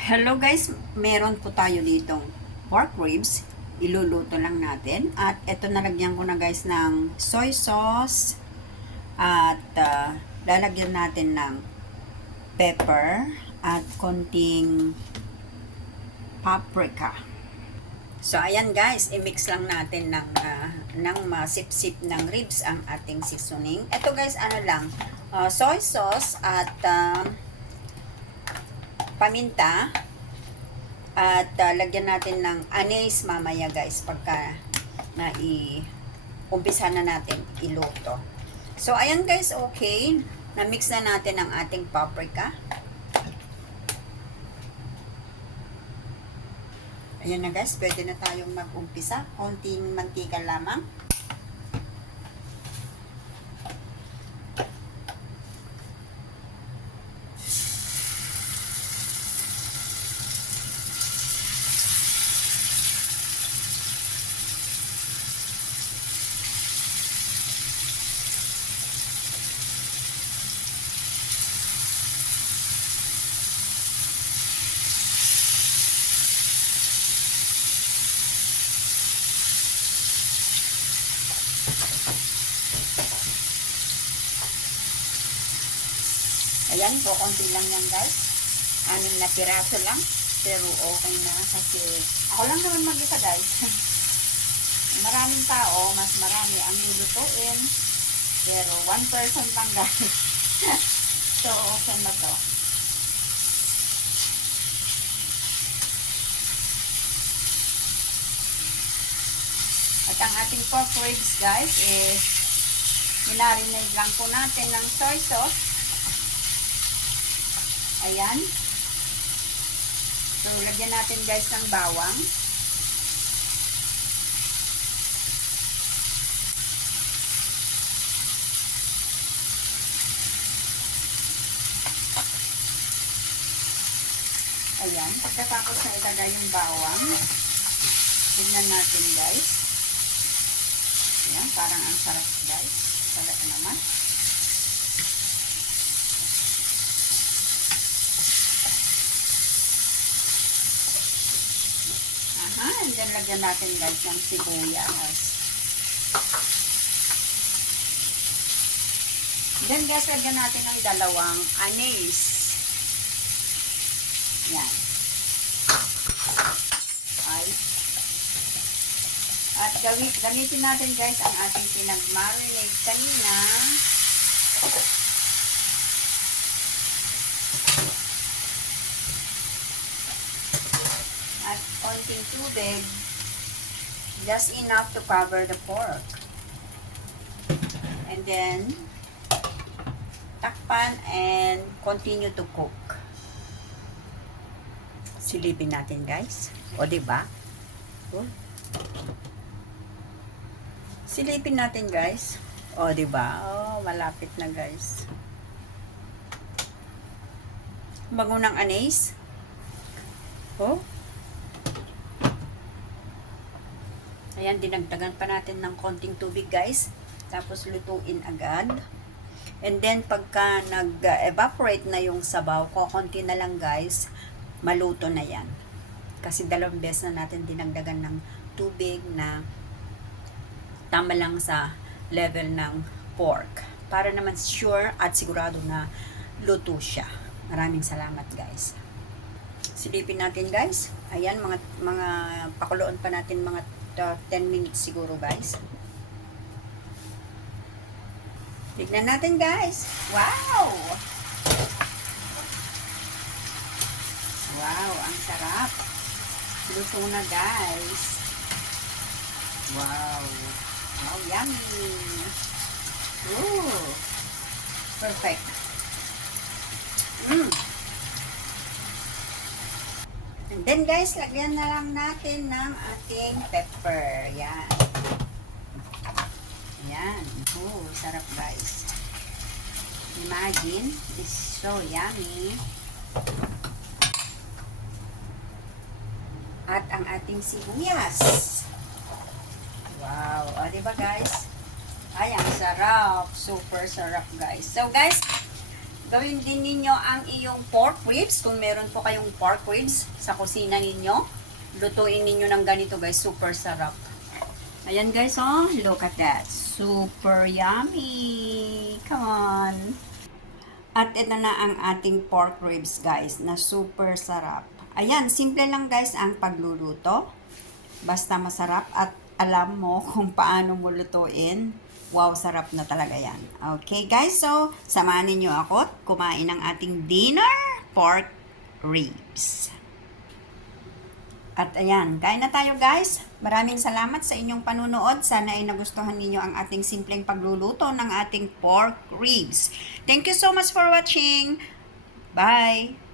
Hello guys, meron po tayo ditong pork ribs. Iluluto lang natin. At ito nalagyan ko na guys ng soy sauce. At lalagyan natin ng pepper at konting paprika. So ayan guys, i-mix lang natin ng masip-sip ng ribs ang ating seasoning. Ito guys, ano lang, soy sauce at paminta. At lagyan natin ng anise mamaya guys pagka umpisa na natin iluto. So ayan guys, okay. Na-mix na natin ang ating paprika. Ayan na guys, pwede na tayong mag-umpisa. Konting mantika lamang. Ayan po, konti lang yan guys. 6 na piraso lang. Pero okay na kasi ako lang naman mag-isa guys. Maraming tao, mas marami ang lulutuin. Pero 1 person lang guys. So okay na to. At ang ating pork ribs guys is minarinate lang po natin ng soy sauce. Ayan. So, lagyan natin guys ng bawang. Ayan. Pagkatapos na ilagay yung bawang, tignan natin guys. Ayan. Parang ang sarap guys. Sarap naman. And then lagyan natin guys ng sibuyas. Then guys, lagyan natin ng 2 anise. Yan. Ay. At gamitin natin guys ang ating pinag-marinate kanina. At konting tubig, just enough to cover the pork. And then, takpan and continue to cook. Silipin natin guys. O diba? Silipin natin guys. O diba? Oh, malapit na guys. Bango ng anise. Oh. Ayan, dinagdagan pa natin ng konting tubig guys. Tapos lutuin agad. And then pagka nag-evaporate na yung sabaw, konti na lang guys, maluto na yan. Kasi 2 beses na natin dinagdagan ng tubig na tama lang sa level ng pork. Para naman sure at sigurado na luto siya. Maraming salamat guys. Silipin natin guys. Ayan, mga pakuluan pa natin mga 10 minutes siguro guys. Tignan natin guys. Wow! Wow, ang sarap. Luto na guys. Wow. Wow, yummy. Ooh. Perfect. And then guys, lagyan na lang natin ng ating pepper. Yan. Yan. Oh, sarap guys. Imagine, this is so yummy. At ang ating sibuyas. Wow. O, diba guys? Ay, ang sarap. Super sarap guys. So guys, Gawin din ninyo ang iyong pork ribs. Kung meron po kayong pork ribs sa kusina ninyo, lutuin ninyo ng ganito guys. Super sarap. Ayan guys, oh. Look at that. Super yummy. Come on. At ito na ang ating pork ribs guys na super sarap. Ayan, simple lang guys ang pagluluto. Basta masarap at alam mo kung paano mo lutuin. Wow, sarap na talaga yan. Okay guys, so samahan ninyo ako at kumain ng ating dinner pork ribs. At ayan, kain na tayo guys. Maraming salamat sa inyong panunood. Sana ay nagustuhan ninyo ang ating simpleng pagluluto ng ating pork ribs. Thank you so much for watching. Bye!